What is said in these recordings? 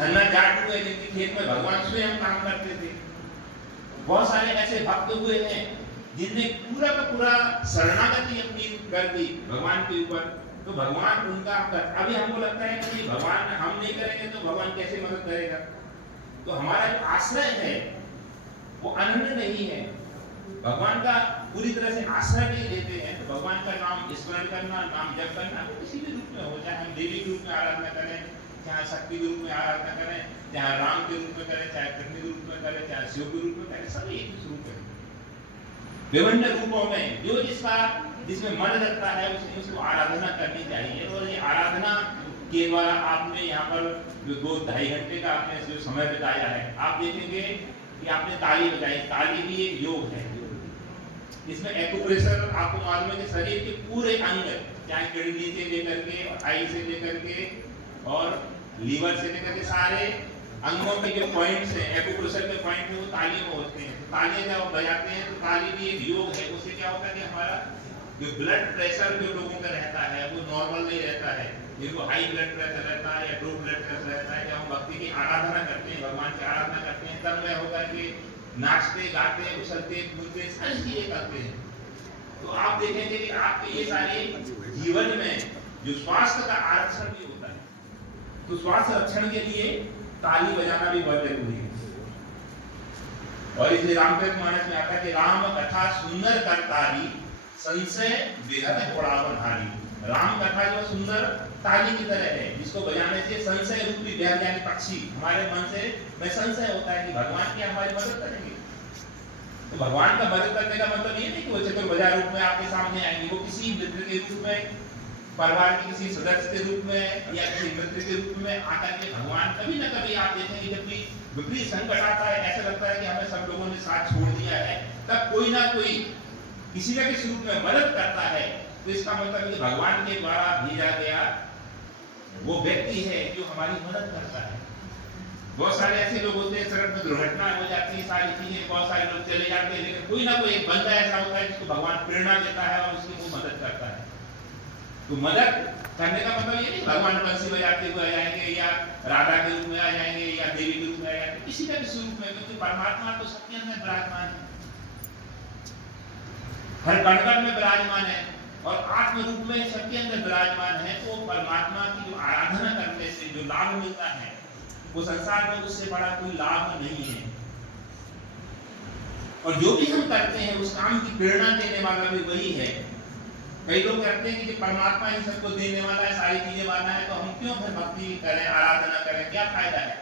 धन्ना जाट हुए जिनके खेत में भगवान स्वयं काम करते थे। बहुत सारे ऐसे भक्त हुए हैं जिनने पूरा का पूरा शरणागति अपनी कर दी भगवान के ऊपर, तो भगवान उनका अभी हमको लगता है कि भगवान हम नहीं करेंगे तो भगवान कैसे मदद करेगा। तो हमारा जो आश्रय है वो अनन्य नहीं है, भगवान का पूरी तरह से आश्रय नहीं लेते हैं। तो भगवान का नाम स्मरण करना, नाम जप करना किसी भी रूप में हो, चाहे हम देवी के रूप में आराधना करें, चाहे शक्ति के रूप में आराधना करें, चाहे राम के रूप में करें, चाहे कृष्ण के रूप में करें, चाहे शिव के रूप में करें, सभी एक ही रूप है। विभिन्न रूपों में जो जिसमें मन लगता है उसको आराधना करनी चाहिए। और ये आराधना के द्वारा आपने यहाँ पर जो 2-2.5 घंटे का आपने जो समय बिताया है, आप देखेंगे कि आपने ताली बजाई। ताली भी एक योग है। इसमें एक्यूप्रेशर आपको मालूम है कि शरीर के पूरे अंग, चाहे किडनी से लेकर के, आई से लेकर के और लीवर से लेकर के सारे अंगों के जो पॉइंट्स हैं, एक्यूप्रेशर के पॉइंट वो ताली में होते हैं। ताली जब बजाते हैं तो ताली भी एक योग है। उससे क्या होता है कि हमारा जो ब्लड प्रेशर जो लोगों का रहता है वो नॉर्मल नहीं रहता है। जिनको हाई ब्लड प्रेशर रहता है या लो ब्लड प्रेशर रहता है, जब हम भक्ति की आराधना करते हैं, भगवान की आराधना करते हैं, तब में होकर के नाचते गाते उछलते कूदते सारी चीजें करते हैं। तो आप देखेंगे कि आपके ये सारे जीवन में जो स्वास्थ्य का आरक्षण भी होता है, तो स्वास्थ्य रक्षण के लिए ताली बजाना भी बहुत जरूरी है। और इसलिए रामचरितमानस में आता है कि राम कथा सुंदर करतारी, संशय बेहद उड़ावन हारी। राम कथा जो सुंदर ताली की तरह है, जिसको बजाने से संशय रूपी बेहद यानी पक्षी हमारे मन से में संशय होता है कि भगवान की हमारी मदद करेंगे। तो भगवान का मदद करने का मतलब ये नहीं कि वो चतुर्भुजा रूप में आपके सामने आएंगे। वो किसी मित्र के रूप में, परिवार के किसी सदस्य के रूप में या किसी मित्र के रूप में आकर के भगवान कभी ना कभी आप देखेंगे जब भी विपरीत संकट आता है, ऐसा लगता है कि हमें सब लोगों ने साथ छोड़ दिया है, तब कोई ना कोई किसी न किसी रूप में मदद करता है। तो इसका मतलब है कि भगवान के द्वारा भेजा गया वो व्यक्ति है जो हमारी मदद करता है। बहुत सारे ऐसे लोग होते हैं, सड़क में दुर्घटना हो जाती है, सारी चीजें, बहुत सारे लोग चले जाते हैं, लेकिन कोई ना कोई एक बंदा ऐसा होता है जिसको भगवान प्रेरणा देता है और उसकी वो मदद करता है। तो मदद करने का मतलब ये नहीं भगवान बंसी बजाते हुए आ जाएंगे या राधा के रूप में आ जाएंगे या देवी के रूप में आ जाएंगे, किसी का भी स्वरूप में, क्योंकि परमात्मा तो सबके अंदर विराजमान है, हर कण में विराजमान है और आत्म रूप में सबके अंदर विराजमान है। तो परमात्मा की जो आराधना करने से जो लाभ मिलता है वो संसार में उससे बड़ा कोई लाभ नहीं है। और जो भी हम करते हैं उस काम की प्रेरणा देने वाला भी वही है। कई लोग कहते हैं कि परमात्मा इन सबको देने वाला है, सारी चीजें वाला है, तो हम क्यों फिर भक्ति करें, आराधना करें, क्या फायदा है।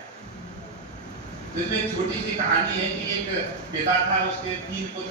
तो इसमें एक छोटी सी कहानी है कि एक पिता था, उसके 3 पुत्र